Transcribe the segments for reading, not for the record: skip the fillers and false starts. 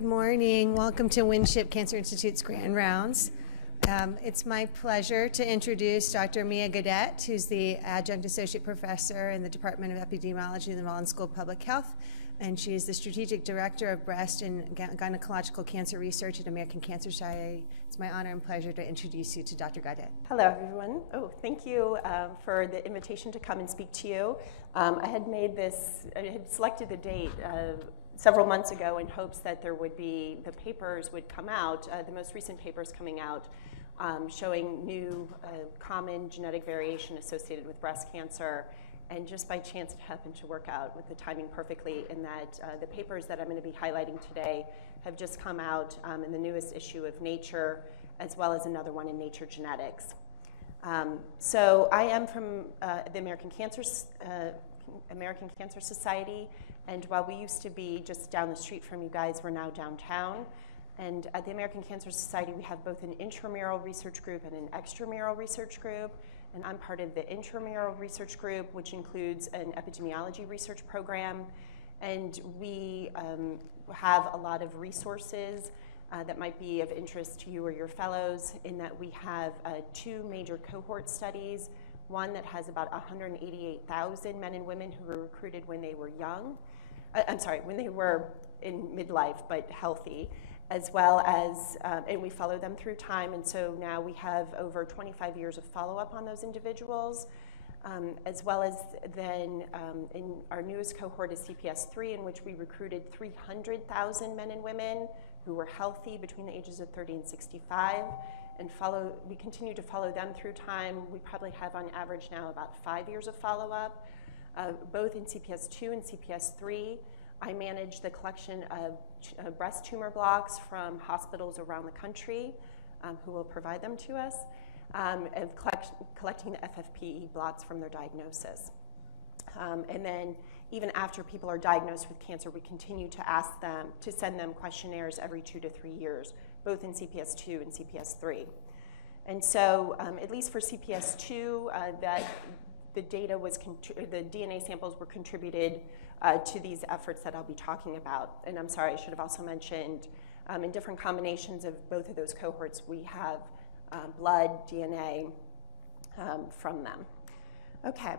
Good morning. Welcome to Winship Cancer Institute's Grand Rounds. It's my pleasure to introduce Dr. Mia Gaudet, who's the Adjunct Associate Professor in the Department of Epidemiology in the Rollins School of Public Health, and she is the Strategic Director of Breast and Gynecological Cancer Research at American Cancer Society. It's my honor and pleasure to introduce you to Dr. Gaudet. Hello, everyone. Oh, thank you for the invitation to come and speak to you. I had selected the date several months ago in hopes that the papers would come out, the most recent papers coming out showing new common genetic variation associated with breast cancer. And just by chance, it happened to work out with the timing perfectly in that the papers that I'm going to be highlighting today have just come out in the newest issue of Nature, as well as another one in Nature Genetics. So I am from the American Cancer Society, and while we used to be just down the street from you guys, we're now downtown. And at the American Cancer Society, we have both an intramural research group and an extramural research group. And I'm part of the intramural research group, which includes an epidemiology research program. And we have a lot of resources that might be of interest to you or your fellows, in that we have two major cohort studies, one that has about 188,000 men and women who were recruited when they were young. When they were in midlife but healthy, as well as, and we follow them through time, and so now we have over 25 years of follow-up on those individuals, as well as then in our newest cohort is CPS-3, in which we recruited 300,000 men and women who were healthy between the ages of 30 and 65, and we continue to follow them through time. We probably have on average now about 5 years of follow-up, both in CPS-2 and CPS-3. I manage the collection of breast tumor blocks from hospitals around the country who will provide them to us, and collecting the FFPE blocks from their diagnosis. And then even after people are diagnosed with cancer, we continue to ask them to send them questionnaires every 2 to 3 years, both in CPS-2 and CPS-3. And so at least for CPS-2, that the DNA samples were contributed to these efforts that I'll be talking about. And I'm sorry, I should have also mentioned, in different combinations of both of those cohorts, we have blood, DNA from them. Okay.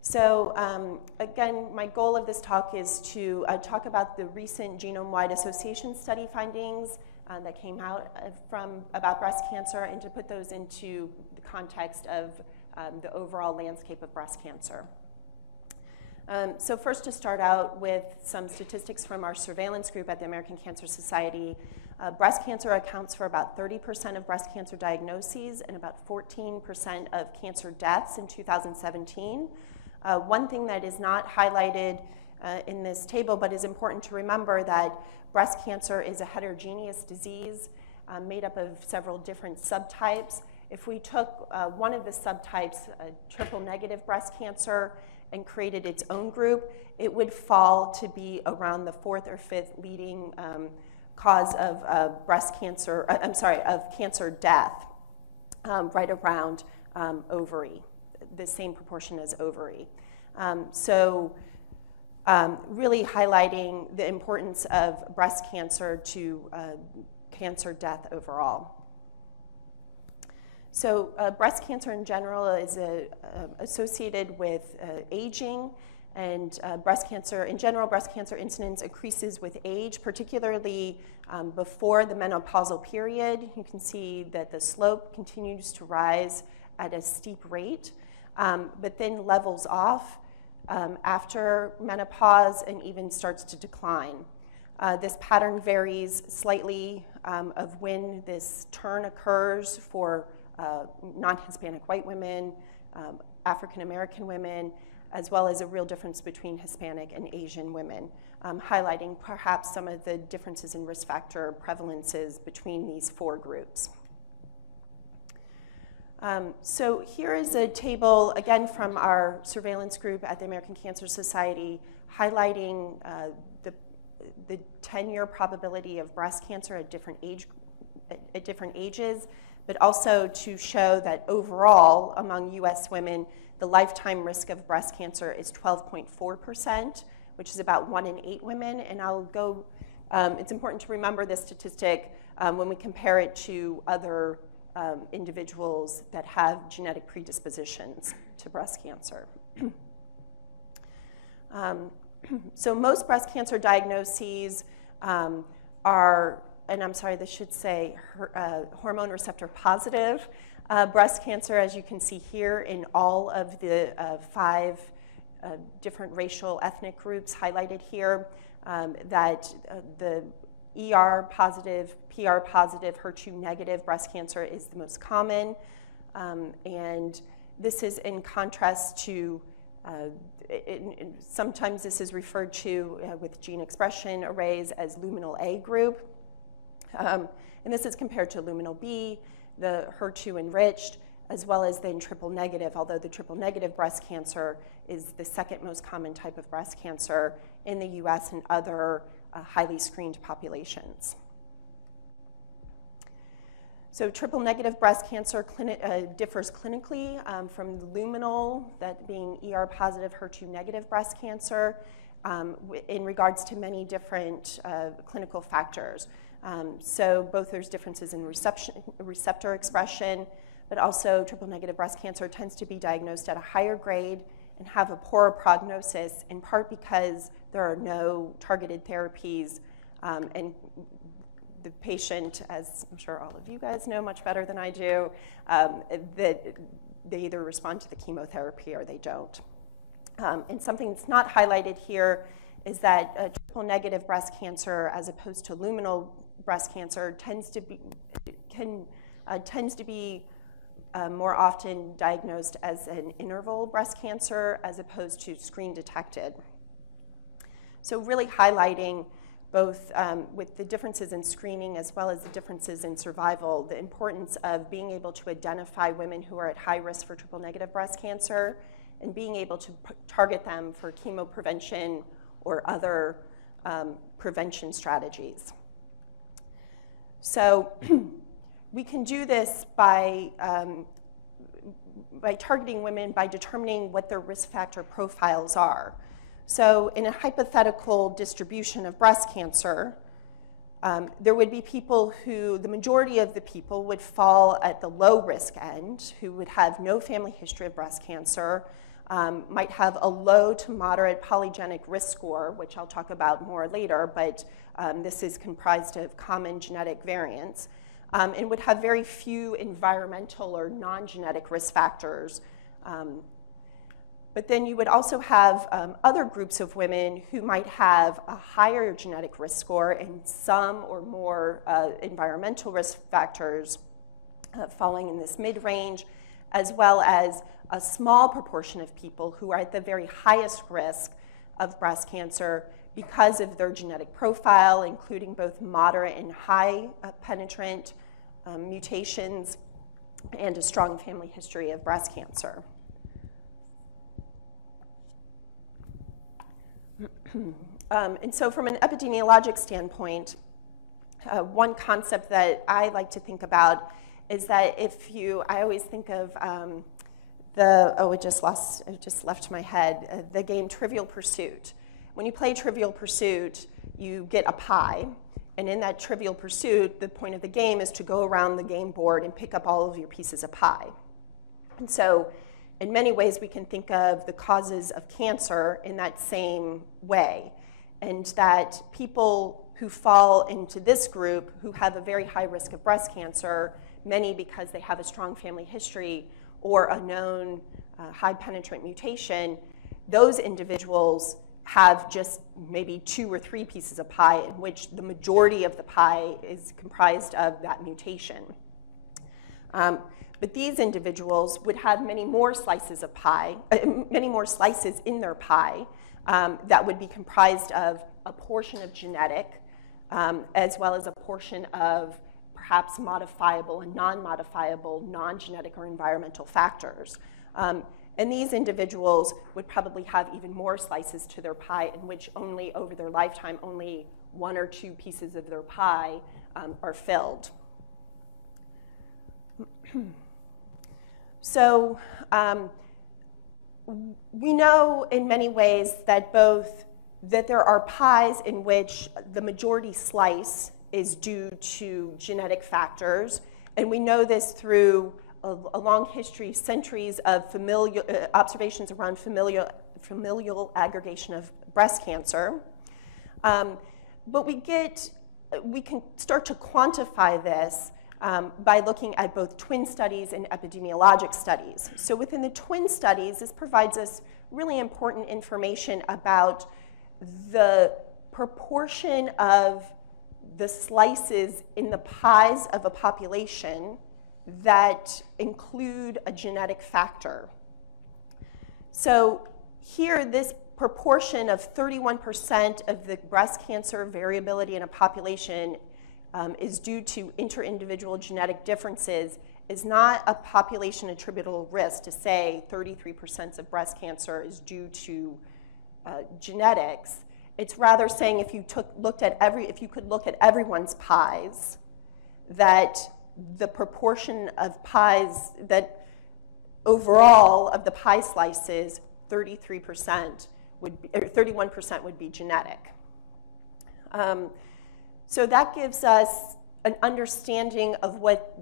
So again, my goal of this talk is to talk about the recent genome-wide association study findings that came out about breast cancer, and to put those into the context of the overall landscape of breast cancer. So first, to start out with some statistics from our surveillance group at the American Cancer Society, breast cancer accounts for about 30% of breast cancer diagnoses and about 14% of cancer deaths in 2017. One thing that is not highlighted in this table, but is important to remember, that breast cancer is a heterogeneous disease made up of several different subtypes. If we took one of the subtypes, triple-negative breast cancer, and created its own group, it would fall to be around the 4th or 5th leading cause of breast cancer, of cancer death, right around ovary, the same proportion as ovary. Really highlighting the importance of breast cancer to cancer death overall. So breast cancer in general is associated with aging, and breast cancer incidence increases with age, particularly before the menopausal period. You can see that the slope continues to rise at a steep rate, but then levels off after menopause and even starts to decline. This pattern varies slightly of when this turn occurs for non-Hispanic white women, African American women, as well as a real difference between Hispanic and Asian women, highlighting perhaps some of the differences in risk factor prevalences between these four groups. So here is a table, again, from our surveillance group at the American Cancer Society, highlighting the 10-year probability of breast cancer at different ages but also to show that overall among US women, the lifetime risk of breast cancer is 12.4%, which is about 1 in 8 women. And I'll go, it's important to remember this statistic when we compare it to other individuals that have genetic predispositions to breast cancer. So most breast cancer diagnoses are, and I'm sorry, this should say hormone receptor positive breast cancer, as you can see here in all of the 5 different racial ethnic groups highlighted here, that the ER positive, PR positive, HER2 negative breast cancer is the most common. And this is in contrast to, sometimes this is referred to with gene expression arrays as luminal A group. And this is compared to luminal B, the HER2 enriched, as well as then triple negative, although the triple negative breast cancer is the second most common type of breast cancer in the US and other highly screened populations. So triple negative breast cancer differs clinically from luminal, that being ER positive, HER2 negative breast cancer, in regards to many different clinical factors. So both there's differences in receptor expression, but also triple negative breast cancer tends to be diagnosed at a higher grade and have a poorer prognosis, in part because there are no targeted therapies, and the patient, as I'm sure all of you guys know much better than I do, that they either respond to the chemotherapy or they don't. And something that's not highlighted here is that triple negative breast cancer, as opposed to luminal breast cancer, tends to be more often diagnosed as an interval breast cancer as opposed to screen detected. So really highlighting both with the differences in screening as well as the differences in survival, the importance of being able to identify women who are at high risk for triple negative breast cancer and being able to target them for chemo prevention or other prevention strategies. So we can do this by targeting women by determining what their risk factor profiles are. So in a hypothetical distribution of breast cancer, there would be people who, the majority of the people would fall at the low risk end, who would have no family history of breast cancer, might have a low to moderate polygenic risk score, which I'll talk about more later, but this is comprised of common genetic variants, and would have very few environmental or non-genetic risk factors. But then you would also have other groups of women who might have a higher genetic risk score and some or more environmental risk factors falling in this mid-range, as well as a small proportion of people who are at the very highest risk of breast cancer because of their genetic profile, including both moderate and high penetrant mutations and a strong family history of breast cancer. And so from an epidemiologic standpoint, one concept that I like to think about is that if you, I always think of it just left my head, the game Trivial Pursuit. When you play Trivial Pursuit, you get a pie, and in that Trivial Pursuit, the point of the game is to go around the game board and pick up all of your pieces of pie. And so in many ways, we can think of the causes of cancer in that same way, and that people who fall into this group who have a very high risk of breast cancer, many because they have a strong family history or a known high penetrant mutation, those individuals have just maybe 2 or 3 pieces of pie, in which the majority of the pie is comprised of that mutation. But these individuals would have many more slices of pie, many more slices in their pie that would be comprised of a portion of genetic, as well as a portion of perhaps modifiable and non-modifiable, non-genetic or environmental factors. And these individuals would probably have even more slices to their pie, in which only over their lifetime, only 1 or 2 pieces of their pie are filled. So we know in many ways that that there are pies in which the majority slice is due to genetic factors, and we know this through a long history, centuries of observations around familial aggregation of breast cancer. But we can start to quantify this by looking at both twin studies and epidemiologic studies. So within the twin studies, this provides us really important information about the proportion of the slices in the pies of a population that include a genetic factor. So here, this proportion of 31% of the breast cancer variability in a population is due to inter-individual genetic differences is not a population attributable risk to say 33% of breast cancer is due to genetics. It's rather saying if you could look at everyone's pies, that the proportion of pies that overall of the pie slices, 33% would be, or 31% would be genetic. So that gives us an understanding of what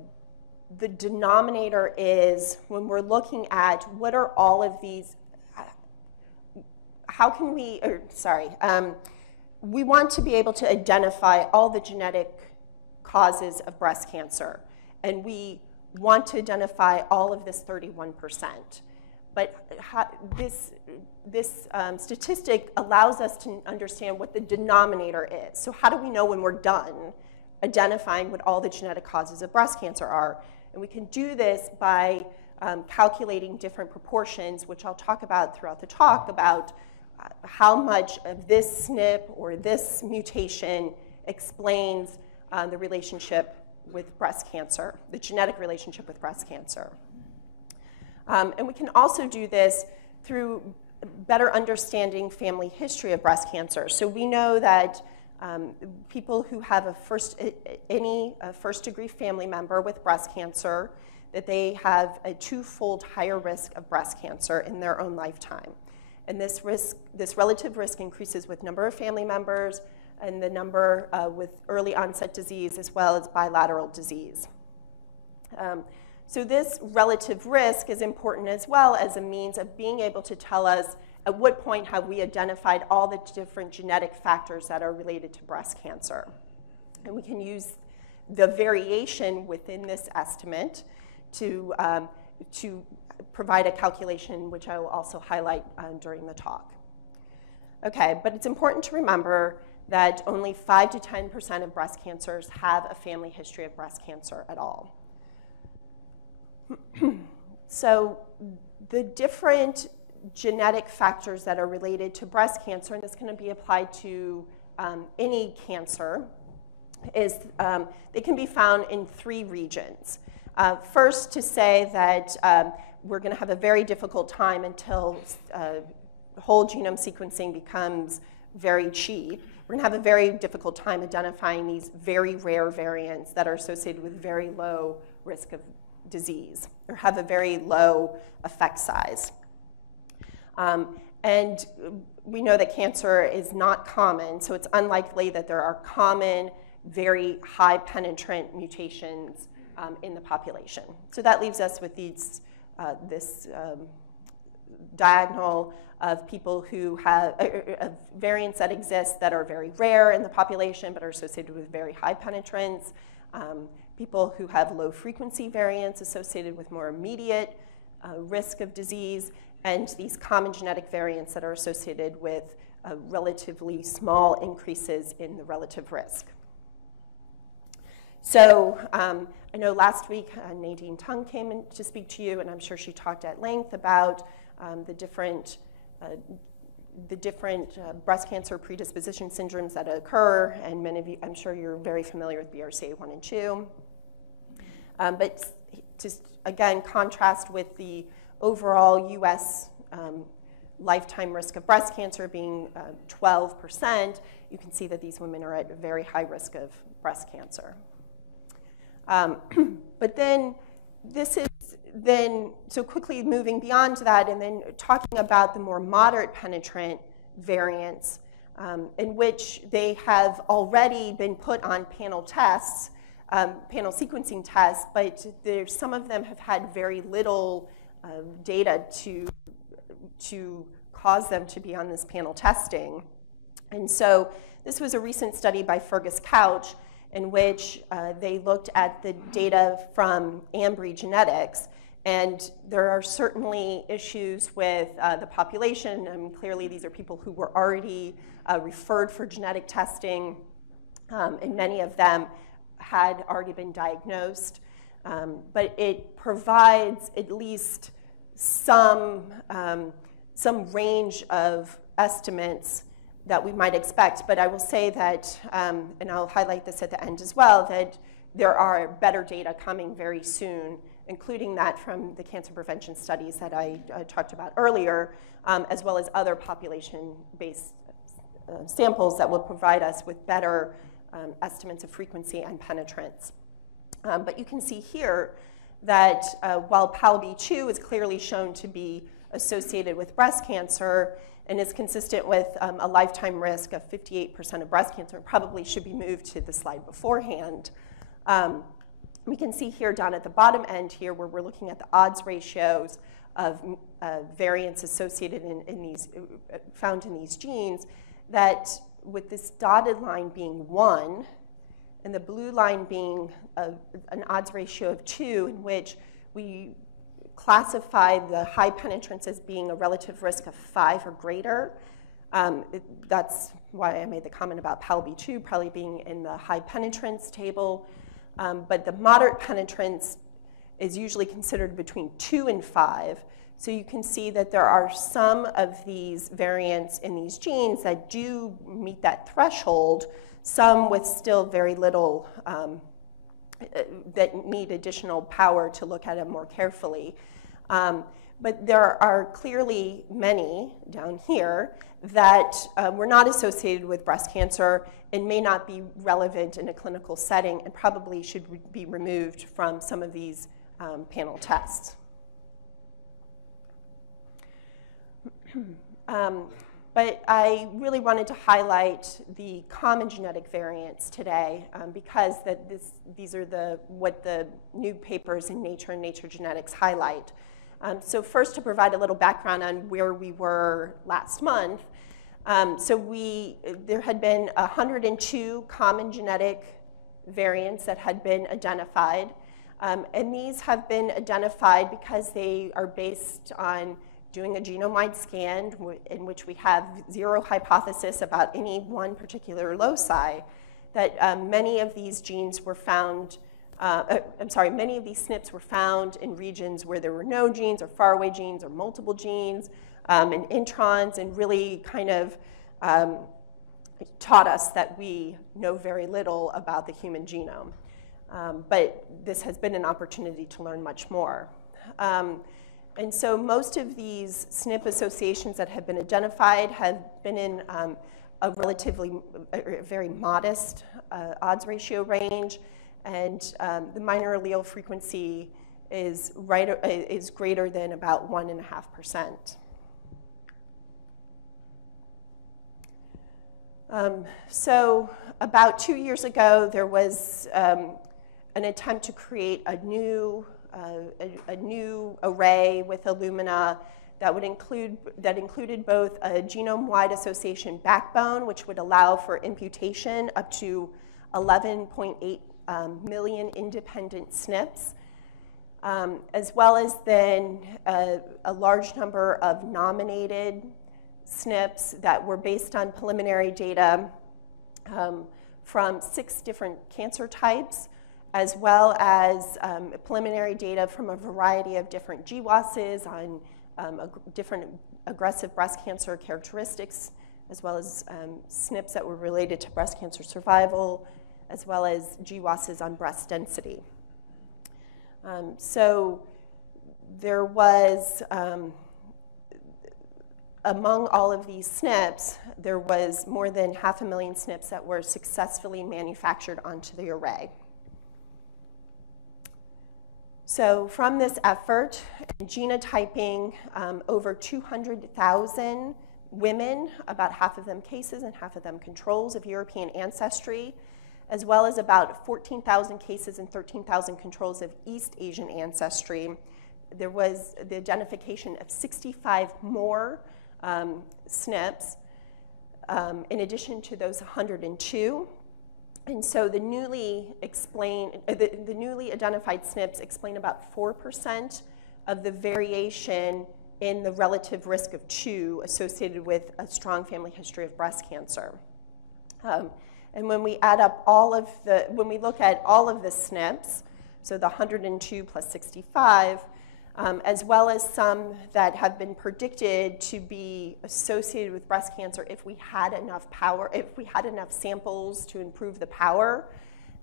the denominator is when we're looking at what are all of these, how can we, we want to be able to identify all the genetic causes of breast cancer, and we want to identify all of this 31%. But this statistic allows us to understand what the denominator is. So how do we know when we're done identifying what all the genetic causes of breast cancer are? And we can do this by calculating different proportions, which I'll talk about throughout the talk, about how much of this SNP or this mutation explains the relationship with breast cancer, the genetic relationship with breast cancer. And we can also do this through better understanding family history of breast cancer. So we know that people who have any first-degree family member with breast cancer, that they have a twofold higher risk of breast cancer in their own lifetime. And this relative risk increases with number of family members and the number with early onset disease as well as bilateral disease. So this relative risk is important as well as a means of being able to tell us at what point have we identified all the different genetic factors that are related to breast cancer. And we can use the variation within this estimate to provide a calculation, which I will also highlight during the talk. Okay, but it's important to remember that only 5 to 10% of breast cancers have a family history of breast cancer at all. So the different genetic factors that are related to breast cancer, and this can be applied to any cancer, is they can be found in 3 regions. First, to say that we're going to have a very difficult time until whole genome sequencing becomes very cheap. We're going to have a very difficult time identifying these very rare variants that are associated with very low risk of disease or have a very low effect size. And we know that cancer is not common, so it's unlikely that there are common, very high penetrant mutations in the population. So that leaves us with this diagonal of people who have of variants that exist that are very rare in the population but are associated with very high penetrance, people who have low frequency variants associated with more immediate risk of disease, and these common genetic variants that are associated with relatively small increases in the relative risk. So I know last week Nadine Tung came in to speak to you, and I'm sure she talked at length about the different breast cancer predisposition syndromes that occur, and many of you, I'm sure you're very familiar with BRCA1 and 2. But just again, contrast with the overall US lifetime risk of breast cancer being 12%, you can see that these women are at a very high risk of breast cancer. But then this is then, so quickly moving beyond that and then talking about the more moderate penetrant variants in which they have already been put on panel tests, panel sequencing tests, but some of them have had very little data to cause them to be on this panel testing. And so this was a recent study by Fergus Couch in which they looked at the data from Ambry Genetics. And there are certainly issues with the population. I mean, clearly, these are people who were already referred for genetic testing, and many of them had already been diagnosed. But it provides at least some range of estimates that we might expect. But I will say that, and I'll highlight this at the end as well, that there are better data coming very soon, including that from the cancer prevention studies that I talked about earlier, as well as other population-based samples that will provide us with better estimates of frequency and penetrance. But you can see here that while PALB2 is clearly shown to be associated with breast cancer and is consistent with a lifetime risk of 58% of breast cancer, it probably should be moved to the slide beforehand. We can see here down at the bottom end here where we're looking at the odds ratios of variants associated in these, found in these genes, that with this dotted line being 1 and the blue line being an odds ratio of 2, in which we classify the high penetrance as being a relative risk of 5 or greater. That's why I made the comment about PALB2 probably being in the high penetrance table. But the moderate penetrance is usually considered between 2 and 5. So you can see that there are some of these variants in these genes that do meet that threshold, some with still very little, that need additional power to look at it more carefully. But there are clearly many down here that were not associated with breast cancer and may not be relevant in a clinical setting and probably should be removed from some of these panel tests. But I really wanted to highlight the common genetic variants today because these are what the new papers in Nature and Nature Genetics highlight. So first, to provide a little background on where we were last month, there had been 102 common genetic variants that had been identified. And these have been identified because they are based on doing a genome-wide scan in which we have zero hypothesis about any one particular loci, that many of these genes were found, many of these SNPs were found in regions where there were no genes or faraway genes or multiple genes and introns, and really kind of taught us that we know very little about the human genome. But this has been an opportunity to learn much more. And so most of these SNP associations that have been identified have been in a relatively very modest odds ratio range, and the minor allele frequency is greater than about 1.5%. So about 2 years ago, there was an attempt to create a new array with Illumina that included both a genome-wide association backbone, which would allow for imputation up to 11.8 million independent SNPs, as well as then a large number of nominated SNPs that were based on preliminary data from 6 different cancer types, as well as preliminary data from a variety of different GWASs on different aggressive breast cancer characteristics, as well as SNPs that were related to breast cancer survival, as well as GWASs on breast density. So there was, among all of these SNPs, there was more than 500,000 SNPs that were successfully manufactured onto the array. So from this effort, genotyping over 200,000 women, about half of them cases and half of them controls of European ancestry, as well as about 14,000 cases and 13,000 controls of East Asian ancestry. There was the identification of 65 more SNPs in addition to those 102. And so the newly identified SNPs explain about 4% of the variation in the relative risk of CHU associated with a strong family history of breast cancer. And when we add up when we look at all of the SNPs, so the 102 plus 65, as well as some that have been predicted to be associated with breast cancer if we had enough power, if we had enough samples to improve the power,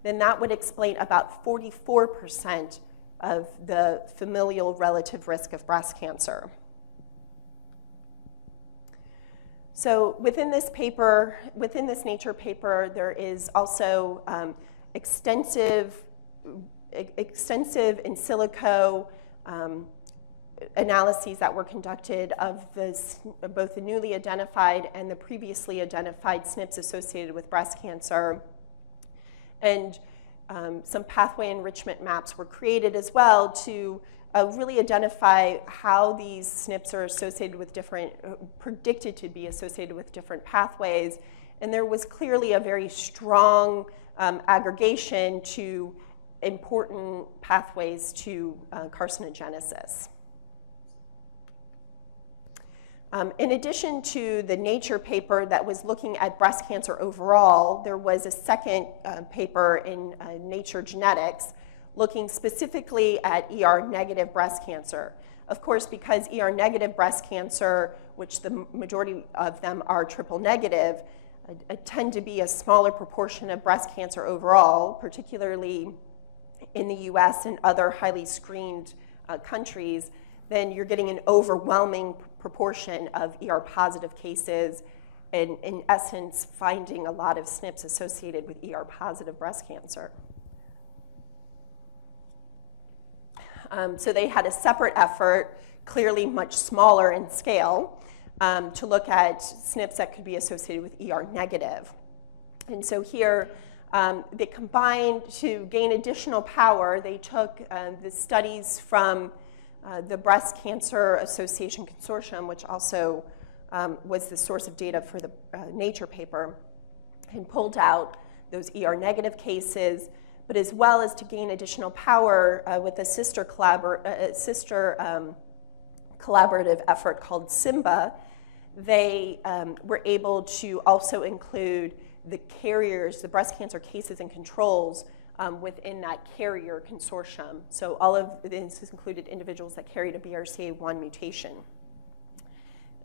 then that would explain about 44% of the familial relative risk of breast cancer. So within this paper, within this Nature paper, there is also extensive in silico analyses that were conducted of both the newly identified and the previously identified SNPs associated with breast cancer. And some pathway enrichment maps were created as well to really identify how these SNPs are associated with predicted to be associated with different pathways. And there was clearly a very strong aggregation to important pathways to carcinogenesis. In addition to the Nature paper that was looking at breast cancer overall, there was a second paper in Nature Genetics looking specifically at ER-negative breast cancer. Of course, because ER-negative breast cancer, which the majority of them are triple negative, tend to be a smaller proportion of breast cancer overall, particularly in the US and other highly screened countries, then you're getting an overwhelming proportion of ER-positive cases, and in essence, finding a lot of SNPs associated with ER-positive breast cancer. So they had a separate effort, clearly much smaller in scale, to look at SNPs that could be associated with ER-negative. And so here, they combined to gain additional power. They took the studies from the Breast Cancer Association Consortium, which also was the source of data for the Nature paper, and pulled out those ER-negative cases, but as well as to gain additional power with a sister collaborative effort called SIMBA, they were able to also include the carriers, the breast cancer cases and controls within that carrier consortium. So all of this included individuals that carried a BRCA1 mutation.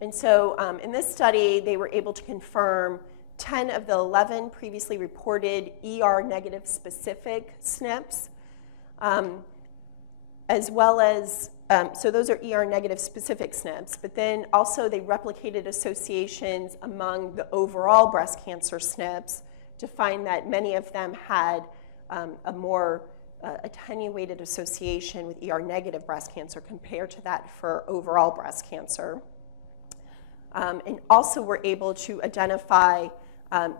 And so in this study, they were able to confirm 10 of the 11 previously reported ER-negative specific SNPs, as well as, so those are ER-negative specific SNPs, but then also they replicated associations among the overall breast cancer SNPs to find that many of them had a more attenuated association with ER-negative breast cancer compared to that for overall breast cancer. And also were able to identify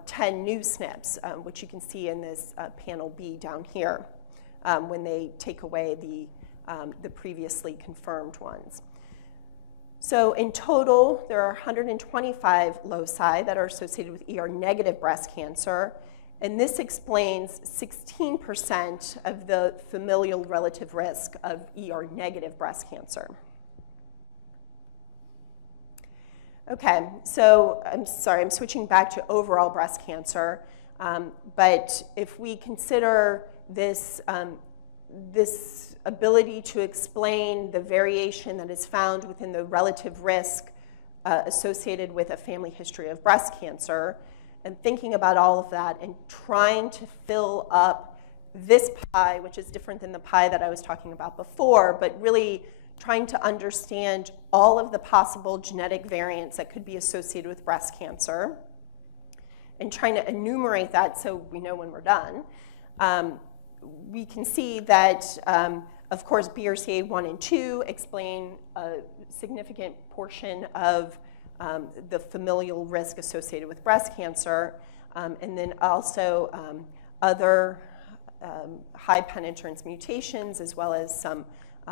10 new SNPs, which you can see in this panel B down here, when they take away the previously confirmed ones. So in total, there are 125 loci that are associated with ER-negative breast cancer, and this explains 16% of the familial relative risk of ER-negative breast cancer. Okay, so I'm sorry, I'm switching back to overall breast cancer, but if we consider this, this ability to explain the variation that is found within the relative risk associated with a family history of breast cancer, and thinking about all of that and trying to fill up this pie, which is different than the pie that I was talking about before, but really trying to understand all of the possible genetic variants that could be associated with breast cancer, and trying to enumerate that so we know when we're done, we can see that Of course, BRCA1 and 2 explain a significant portion of the familial risk associated with breast cancer, and then also other high penetrance mutations, as well as some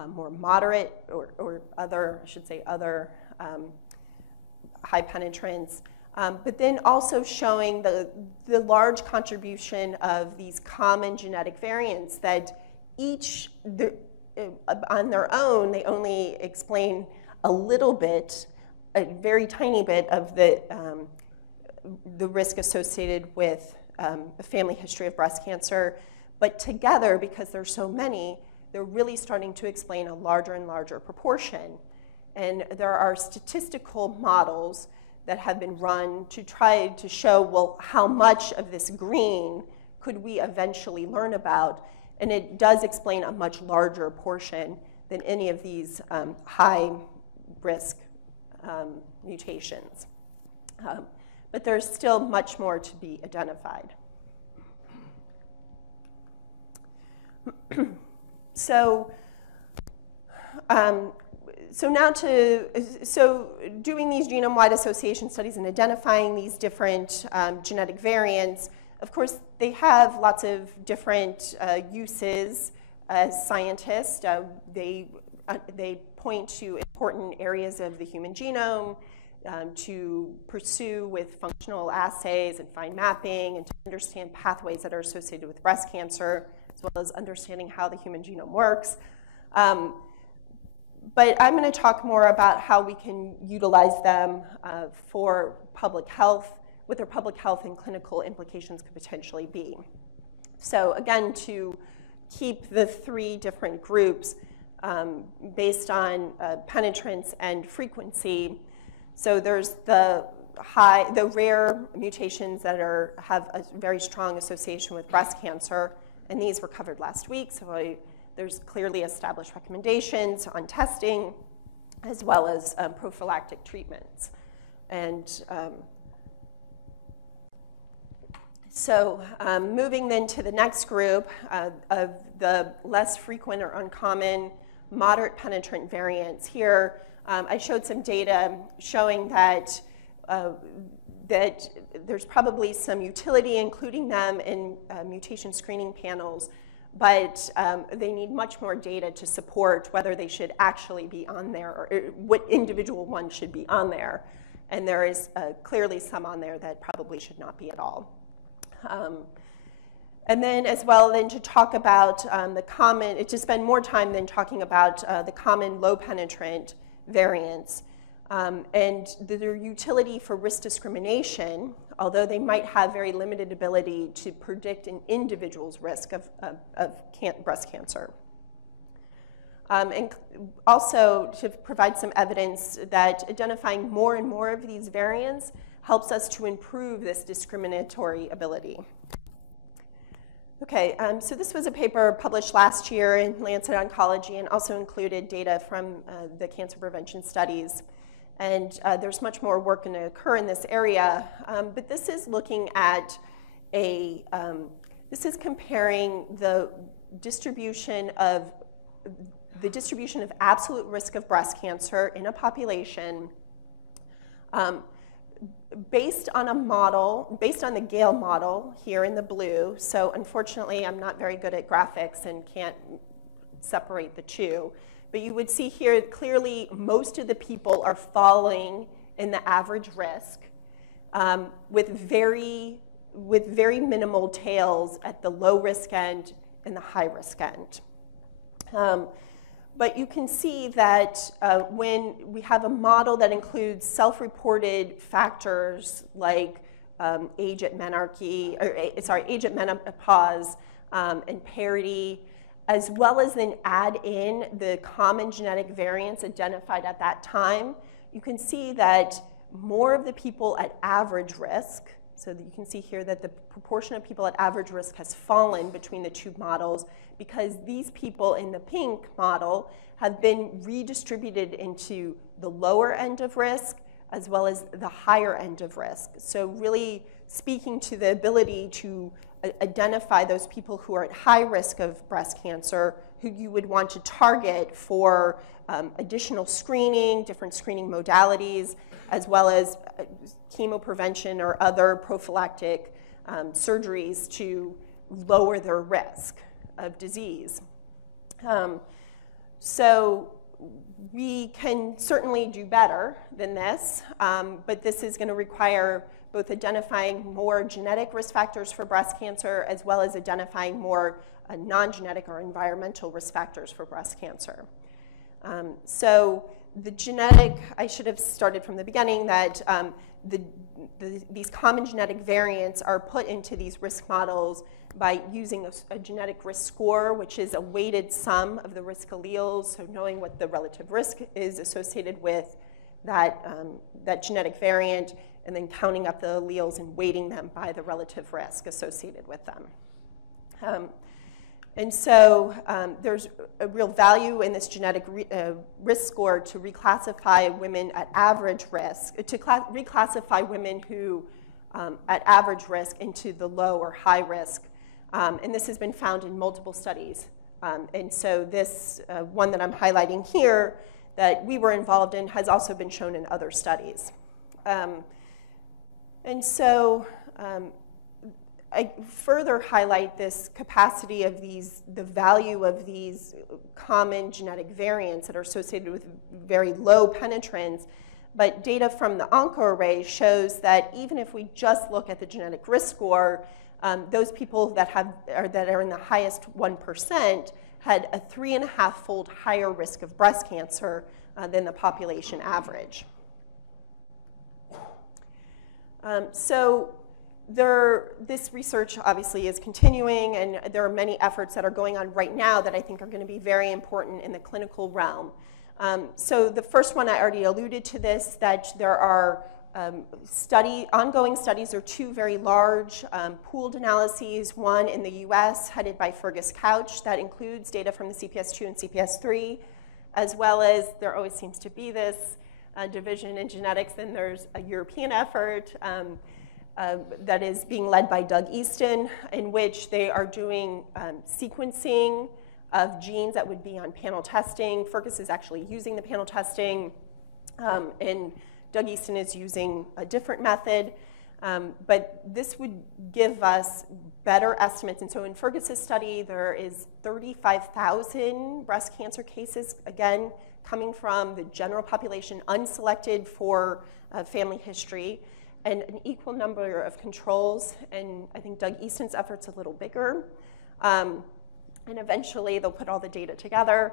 more moderate or other, I should say, other high penetrance. But then also showing the large contribution of these common genetic variants that each, on their own, they only explain a little bit, a very tiny bit of the risk associated with a family history of breast cancer. But together, because there's so many, they're really starting to explain a larger and larger proportion. And there are statistical models that have been run to try to show, well, how much of this green could we eventually learn about? And it does explain a much larger portion than any of these high-risk mutations. But there's still much more to be identified. So doing these genome-wide association studies and identifying these different genetic variants, of course, they have lots of different uses as scientists. They point to important areas of the human genome to pursue with functional assays and fine mapping, and to understand pathways that are associated with breast cancer, as well as understanding how the human genome works. But I'm going to talk more about how we can utilize them for public health, what their public health and clinical implications could potentially be. So again, to keep the three different groups based on penetrance and frequency. So there's the rare mutations that have a very strong association with breast cancer, and these were covered last week. So there's clearly established recommendations on testing, as well as prophylactic treatments. And moving then to the next group of the less frequent or uncommon moderate penetrant variants. Here, I showed some data showing that that there's probably some utility including them in mutation screening panels, but they need much more data to support whether they should actually be on there, or what individual one should be on there. And there is clearly some on there that probably should not be at all. And then as well, then to talk about to spend more time than talking about the common low penetrant variants and their utility for risk discrimination, although they might have very limited ability to predict an individual's risk of breast cancer. And also to provide some evidence that identifying more and more of these variants helps us to improve this discriminatory ability. Okay, so this was a paper published last year in Lancet Oncology, and also included data from the cancer prevention studies. And there's much more work going to occur in this area, but this is looking at this is comparing the distribution of absolute risk of breast cancer in a population based on a model, based on the Gale model here in the blue. So unfortunately, I'm not very good at graphics and can't separate the two. But you would see here clearly most of the people are falling in the average risk with very minimal tails at the low risk end and the high risk end. But you can see that when we have a model that includes self-reported factors like age at menarche, age at menopause and parity, as well as then add in the common genetic variants identified at that time, you can see that more of the people at average risk, so that you can see here that the proportion of people at average risk has fallen between the two models, because these people in the pink model have been redistributed into the lower end of risk as well as the higher end of risk. So really speaking to the ability to identify those people who are at high risk of breast cancer, who you would want to target for additional screening, different screening modalities, as well as chemoprevention or other prophylactic surgeries to lower their risk of disease. So we can certainly do better than this, but this is going to require both identifying more genetic risk factors for breast cancer as well as identifying more non-genetic or environmental risk factors for breast cancer. So the genetic, I should have started from the beginning that these common genetic variants are put into these risk models by using a genetic risk score, which is a weighted sum of the risk alleles, so knowing what the relative risk is associated with that genetic variant, and then counting up the alleles and weighting them by the relative risk associated with them. And so there's a real value in this genetic risk score to reclassify women at average risk, to reclassify women who at average risk into the low or high risk. And this has been found in multiple studies. And so this one that I'm highlighting here that we were involved in has also been shown in other studies. And so I further highlight this capacity of the value of these common genetic variants that are associated with very low penetrance. But data from the OncoArray shows that even if we just look at the genetic risk score, those people that are in the highest 1% had a 3.5-fold higher risk of breast cancer than the population average. So this research obviously is continuing, and there are many efforts that are going on right now that I think are going to be very important in the clinical realm. So the first one, I already alluded to this, that there are ongoing studies. There are two very large pooled analyses, one in the US headed by Fergus Couch that includes data from the CPS2 and CPS3, as well as there always seems to be this division in genetics, and there's a European effort that is being led by Doug Easton, in which they are doing sequencing of genes that would be on panel testing. Fergus is actually using the panel testing, and Doug Easton is using a different method. But this would give us better estimates. And so in Fergus's study, there is 35,000 breast cancer cases, again, coming from the general population, unselected for family history, and an equal number of controls. And I think Doug Easton's effort's a little bigger. And eventually, they'll put all the data together.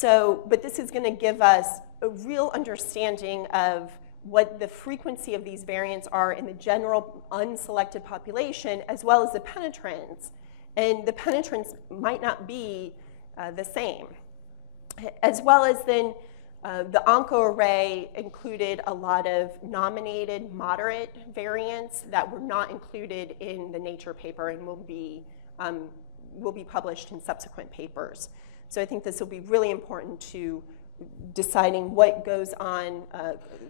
But this is going to give us a real understanding of what the frequency of these variants are in the general unselected population, as well as the penetrance. And the penetrance might not be the same. As well as then the OncoArray included a lot of nominated moderate variants that were not included in the Nature paper and will be published in subsequent papers. So I think this will be really important to deciding what goes on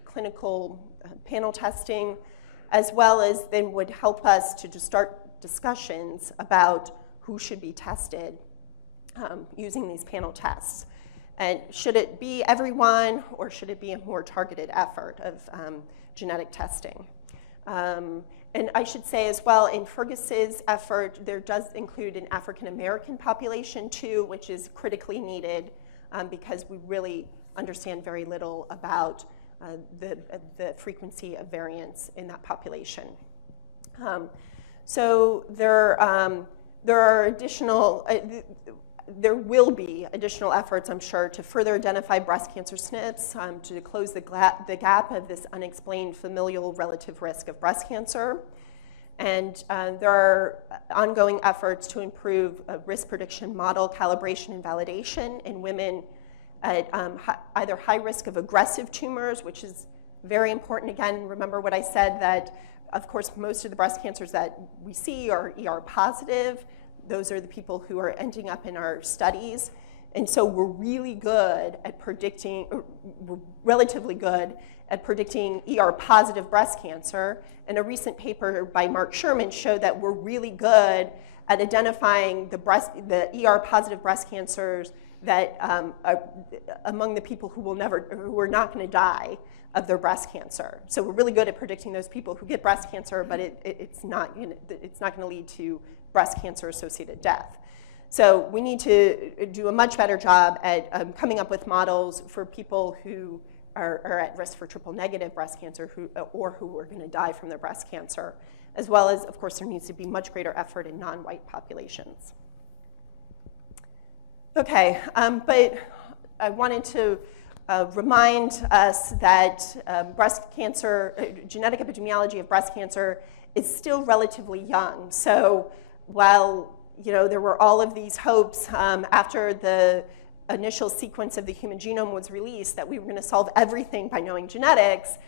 clinical panel testing, as well as then would help us to just start discussions about who should be tested using these panel tests. And should it be everyone, or should it be a more targeted effort of genetic testing? And I should say as well, in Fergus's effort, there does include an African-American population too, which is critically needed because we really understand very little about the frequency of variants in that population. So there are additional, there will be additional efforts, I'm sure, to further identify breast cancer SNPs, to close the gap of this unexplained familial relative risk of breast cancer. And there are ongoing efforts to improve risk prediction model calibration and validation in women at either high risk of aggressive tumors, which is very important. Again, remember what I said, that of course most of the breast cancers that we see are ER positive. Those are the people who are ending up in our studies. And so we're really good at predicting, or we're relatively good at predicting ER-positive breast cancer. And a recent paper by Mark Sherman showed that we're really good at identifying the ER-positive breast cancers that are among the people who are not going to die of their breast cancer. So we're really good at predicting those people who get breast cancer, but it's not going to lead to breast cancer-associated death. So we need to do a much better job at coming up with models for people who are at risk for triple-negative breast cancer or who are going to die from their breast cancer, as well as, of course, there needs to be much greater effort in non-white populations. Okay, but I wanted to remind us that breast cancer, genetic epidemiology of breast cancer is still relatively young. So while there were all of these hopes after the initial sequence of the human genome was released that we were going to solve everything by knowing genetics,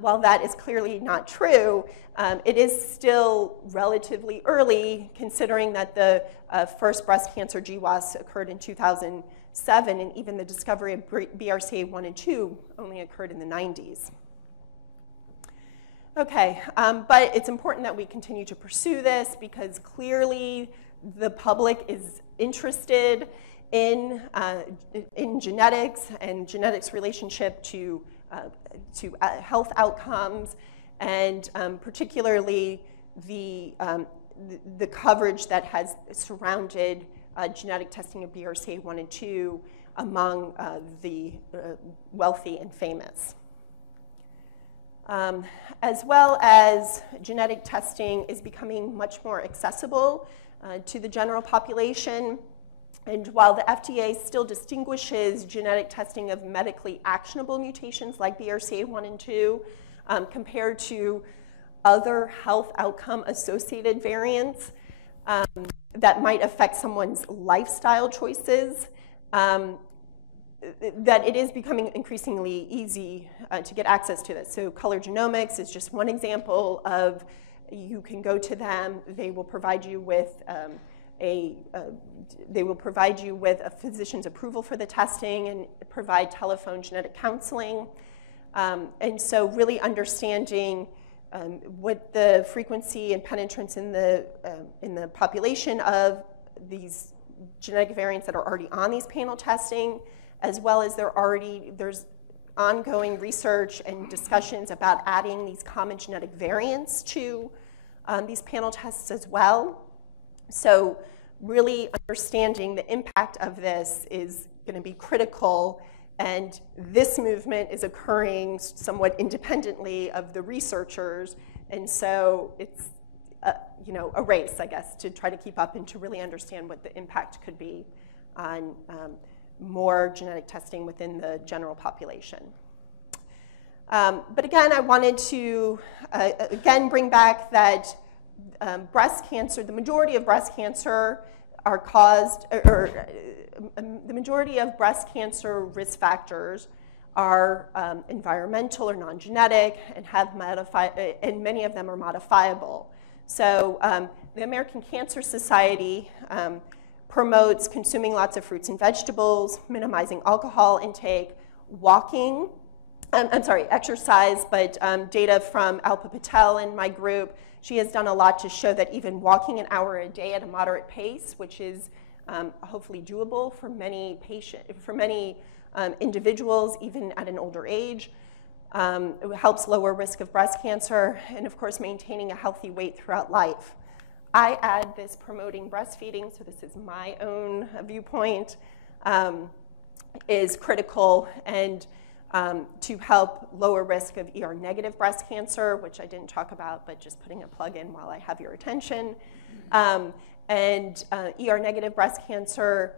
while that is clearly not true, it is still relatively early, considering that the first breast cancer GWAS occurred in 2007, and even the discovery of BRCA1 and 2 only occurred in the 90s. Okay, but it's important that we continue to pursue this because clearly the public is interested in genetics and genetics relationship to health outcomes, and particularly the coverage that has surrounded genetic testing of BRCA1 and 2 among the wealthy and famous. As well as genetic testing is becoming much more accessible to the general population. And while the FDA still distinguishes genetic testing of medically actionable mutations like BRCA1 and 2 compared to other health outcome associated variants that might affect someone's lifestyle choices, that it is becoming increasingly easy to get access to this. So color genomics is just one example of, you can go to them, they will provide you with a physician's approval for the testing and provide telephone genetic counseling. And so really understanding what the frequency and penetrance in the population of these genetic variants that are already on these panel testing, as well as there's ongoing research and discussions about adding these common genetic variants to these panel tests as well. So really understanding the impact of this is going to be critical, and this movement is occurring somewhat independently of the researchers, and so it's a race, I guess, to try to keep up and to really understand what the impact could be on more genetic testing within the general population. But again, I wanted to again bring back that breast cancer, the majority of breast cancer are caused, the majority of breast cancer risk factors are environmental or non-genetic and and many of them are modifiable. So the American Cancer Society promotes consuming lots of fruits and vegetables, minimizing alcohol intake, exercise, but data from Alpa Patel in my group, she has done a lot to show that even walking an hour a day at a moderate pace, which is hopefully doable for many individuals, even at an older age, it helps lower risk of breast cancer, and of course maintaining a healthy weight throughout life. I add this promoting breastfeeding, so this is my own viewpoint, is critical, and to help lower risk of ER-negative breast cancer, which I didn't talk about, but just putting a plug in while I have your attention. And ER-negative breast cancer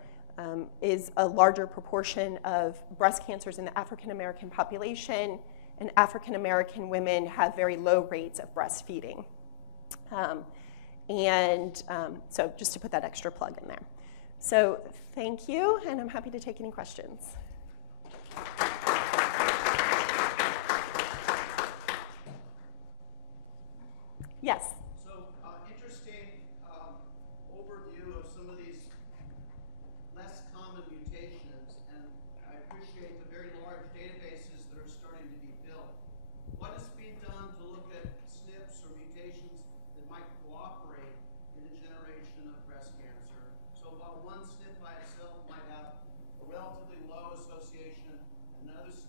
is a larger proportion of breast cancers in the African-American population, and African-American women have very low rates of breastfeeding. So just to put that extra plug in there. So thank you, and I'm happy to take any questions. Yes? So interesting overview of some of these less common mutations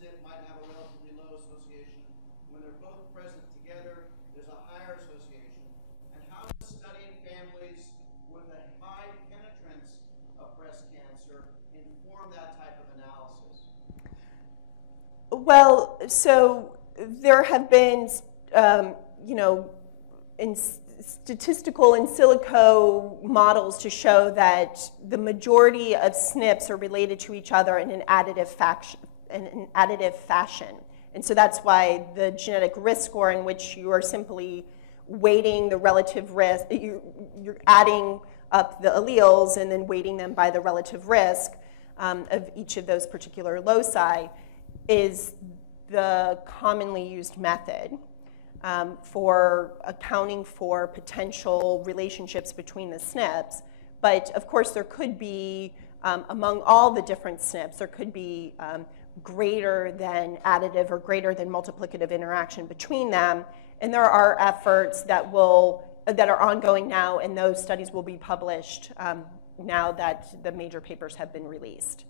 SNP might have a relatively low association. When they're both present together, there's a higher association. And how does studying families with a high penetrance of breast cancer inform that type of analysis? Well, so there have been, in statistical in silico models to show that the majority of SNPs are related to each other in an additive fashion. And so that's why the genetic risk score, in which you are simply weighting the relative risk, you're adding up the alleles and then weighting them by the relative risk of each of those particular loci, is the commonly used method for accounting for potential relationships between the SNPs. But of course, there could be, among all the different SNPs, there could be greater than additive or greater than multiplicative interaction between them. And there are efforts that are ongoing now, and those studies will be published now that the major papers have been released.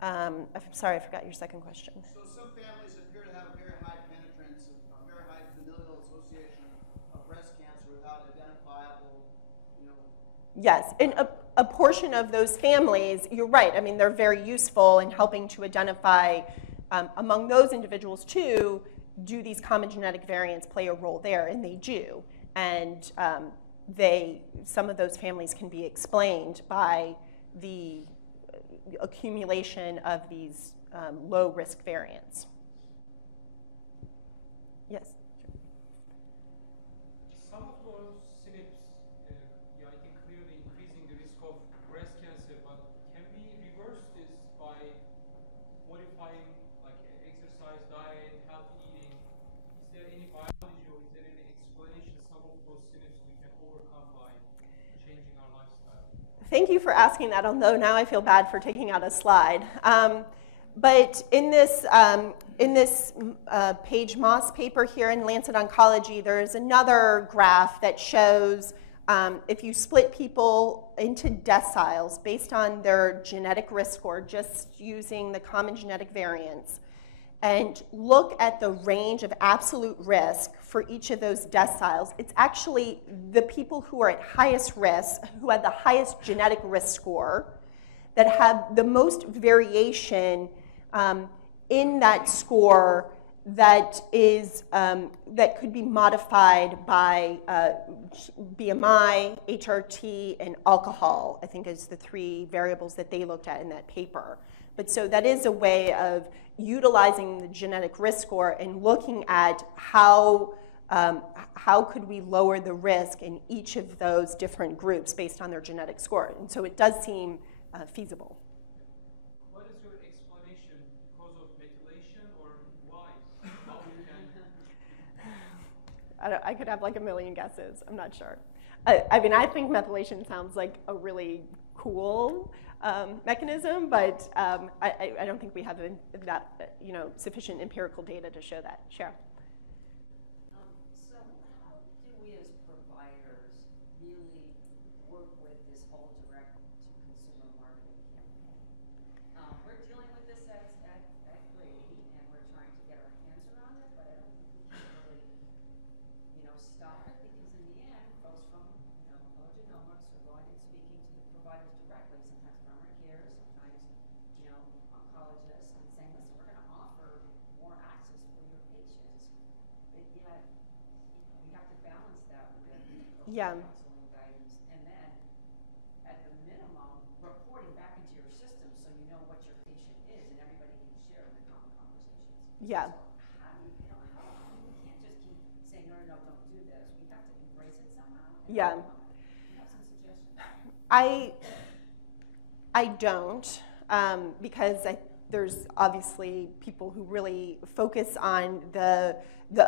I'm sorry, I forgot your second question. So some families appear to have a very high penetrance, a very high familial association of breast cancer without identifiable, Yes, and a portion of those families, you're right, I mean, they're very useful in helping to identify, among those individuals too, do these common genetic variants play a role there? And they do. And some of those families can be explained by the accumulation of these low-risk variants. Yes? Some of those SNPs, I think clearly increasing the risk of breast cancer, but can we reverse this by modifying like exercise, diet, healthy eating? Is there any biology or is there any explanation some of those SNPs we can overcome by changing our lifestyle? Thank you for asking that, although now I feel bad for taking out a slide. But in this Page Moss paper here in Lancet Oncology, there's another graph that shows if you split people into deciles based on their genetic risk score, just using the common genetic variants, and look at the range of absolute risk for each of those deciles, it's actually the people who are at highest risk, who had the highest genetic risk score, that have the most variation in that score that could be modified by BMI, HRT, and alcohol, I think is the three variables that they looked at in that paper. But so that is a way of utilizing the genetic risk score and looking at how could we lower the risk in each of those different groups based on their genetic score. And so it does seem feasible. What is your explanation? Because of methylation or why? How you can... I could have like a million guesses. I'm not sure. I mean, I think methylation sounds like a really cool mechanism, but I don't think we have sufficient empirical data to show that. Sharon. So how do we as providers really work with this whole direct-to-consumer marketing campaign? We're dealing with this at Grady, and we're trying to get our hands around it, but I don't think we can really, stop it, because in the end, folks from, genomics are going and speaking to the providers directly, sometimes primary care, sometimes, oncologists, and saying, listen, we're going to offer more access for your patients, but yet, we have to balance that with Yeah. counseling guidance, and then, at the minimum, reporting back into your system so you know what your patient is, and everybody can share in the common conversations. Yeah. So how do you, we can't just keep saying, no, don't do this. We have to embrace it somehow. Yeah. You have some suggestions? I don't, because there's obviously people who really focus on the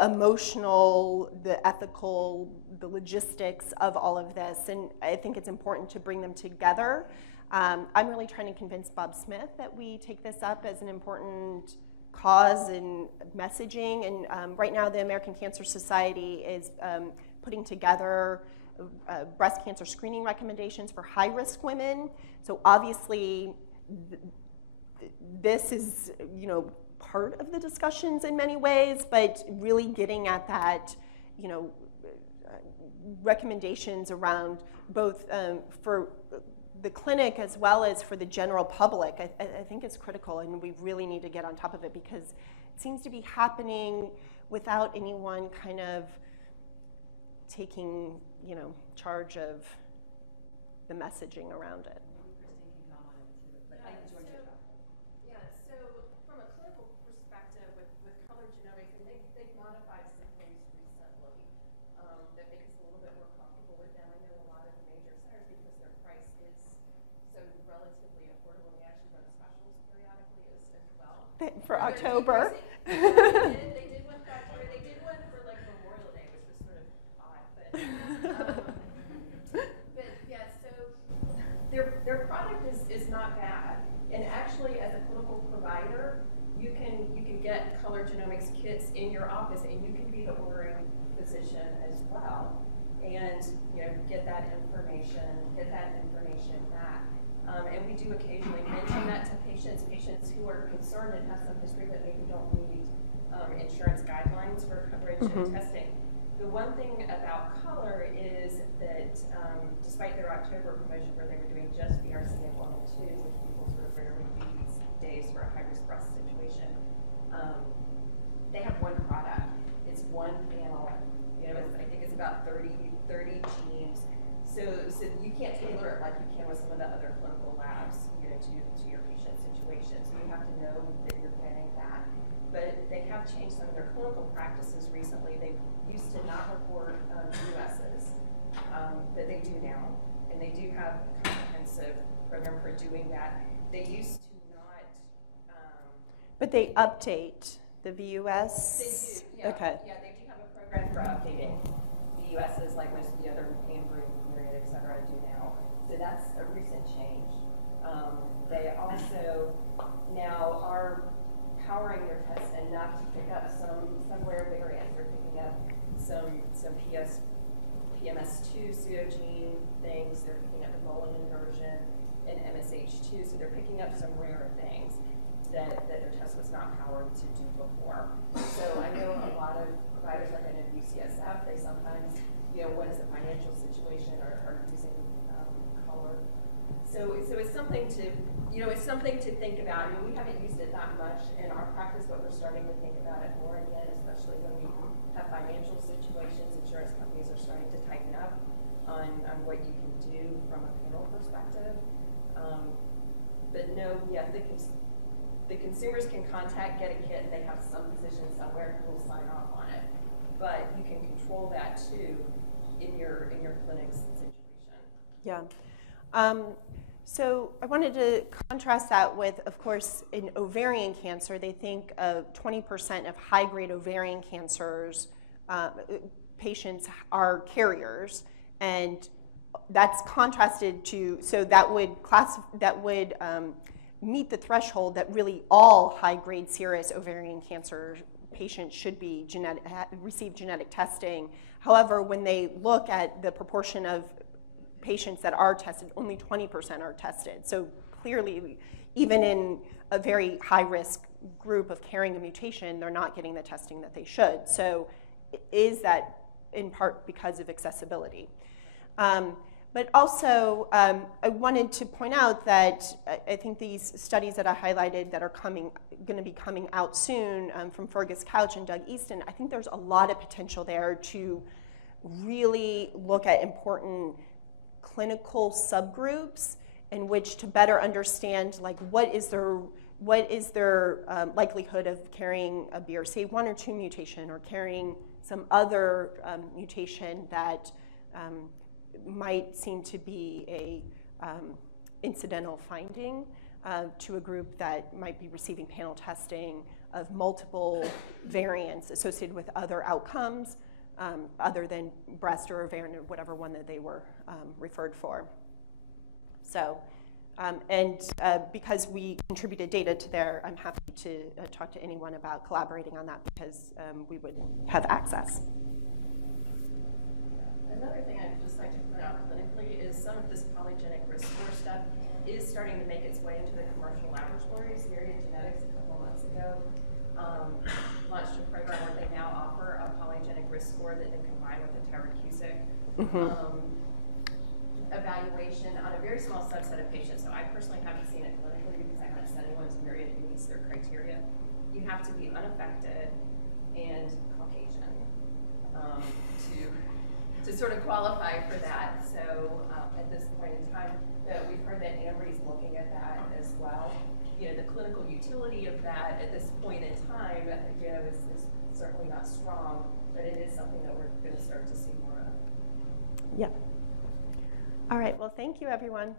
emotional, the ethical, the logistics of all of this, and I think it's important to bring them together. I'm really trying to convince Bob Smith that we take this up as an important cause and messaging, and right now the American Cancer Society is putting together breast cancer screening recommendations for high-risk women. So obviously, this is, part of the discussions in many ways, but really getting at that, recommendations around both for the clinic as well as for the general public, I think it's critical, and we really need to get on top of it because it seems to be happening without anyone kind of taking, charge of the messaging around it. Yeah, so from a clinical perspective with color genomics, and they've modified some things recently that make us a little bit more comfortable with them. I know a lot of the major centers, because their price is so relatively affordable, and they actually run specials periodically as well. For October. They did one for October. They did one for like Memorial Day, which was sort of odd, but yeah, so their product is not bad. And actually, as a clinical provider, you can get color genomics kits in your office, and you can be the ordering physician as well, and get that information back. And we do occasionally mention that to patients who are concerned and have some history but maybe don't meet insurance guidelines for coverage and testing. The one thing about color is that despite their October promotion where they were doing just BRCA1 and 2, which people sort of rarely do these days for a high-risk breast situation, they have one product. It's one panel. I think it's about 30 genes. So you can't tailor it like you can with some of the other clinical labs, to your patient situation. So you have to know that you're getting that. But they have changed some of their clinical practices recently. They used to not report USs, but they do now. And they do have a comprehensive program for doing that. They used to not. But they update the VUS? They do, yeah. Okay. Yeah, they do have a program for updating VUSs like most of the other Ambry, Myriad, et cetera, do now. So that's a recent change. They also now are powering their tests enough to pick up some rare variants. They're picking up some PMS2 pseudogene things. They're picking up the Rollins inversion and MSH2. So they're picking up some rare things that their test was not powered to do before. So I know a lot of providers, like I know UCSF, they sometimes, what is the financial situation, are using color. So it's something to, it's something to think about. I mean, we haven't used it that much in our practice, but we're starting to think about it more again, especially when we have financial situations. Insurance companies are starting to tighten up on what you can do from a panel perspective. But no, yeah, the consumers can get a kit, and they have some physician somewhere who will sign off on it. But you can control that too in your clinic's situation. Yeah. So I wanted to contrast that with, of course, in ovarian cancer, they think of 20% of high-grade ovarian cancers patients are carriers, and that's contrasted to, so that would meet the threshold that really all high-grade serous ovarian cancer patients should be receive genetic testing. However, when they look at the proportion of patients that are tested, only 20% are tested. So clearly, even in a very high-risk group of carrying a mutation, they're not getting the testing that they should. So is that in part because of accessibility? But also, I wanted to point out that I think these studies that I highlighted that are going to be coming out soon from Fergus Couch and Doug Easton, I think there's a lot of potential there to really look at important clinical subgroups in which to better understand, like, what is their likelihood of carrying a BRCA1 or 2 mutation, or carrying some other mutation that might seem to be a incidental finding to a group that might be receiving panel testing of multiple variants associated with other outcomes other than breast or ovarian or whatever one that they were referred for. So, because we contributed data to there, I'm happy to talk to anyone about collaborating on that because we would have access. Another thing I'd just like to point out clinically is some of this polygenic risk score stuff is starting to make its way into the commercial laboratories. Myriad Genetics a couple months ago launched a program where they now offer a polygenic risk score that they combine with a Tara-Cusick evaluation on a very small subset of patients. So I personally haven't seen it clinically because I haven't sent anyone to Myriad who meets their criteria. You have to be unaffected and Caucasian to sort of qualify for that. So at this point in time, we've heard that Ambry's looking at that as well. You know, the clinical utility of that at this point in time, you know, is certainly not strong, but it is something that we're going to start to see more of. Yep. All right, well, thank you, everyone.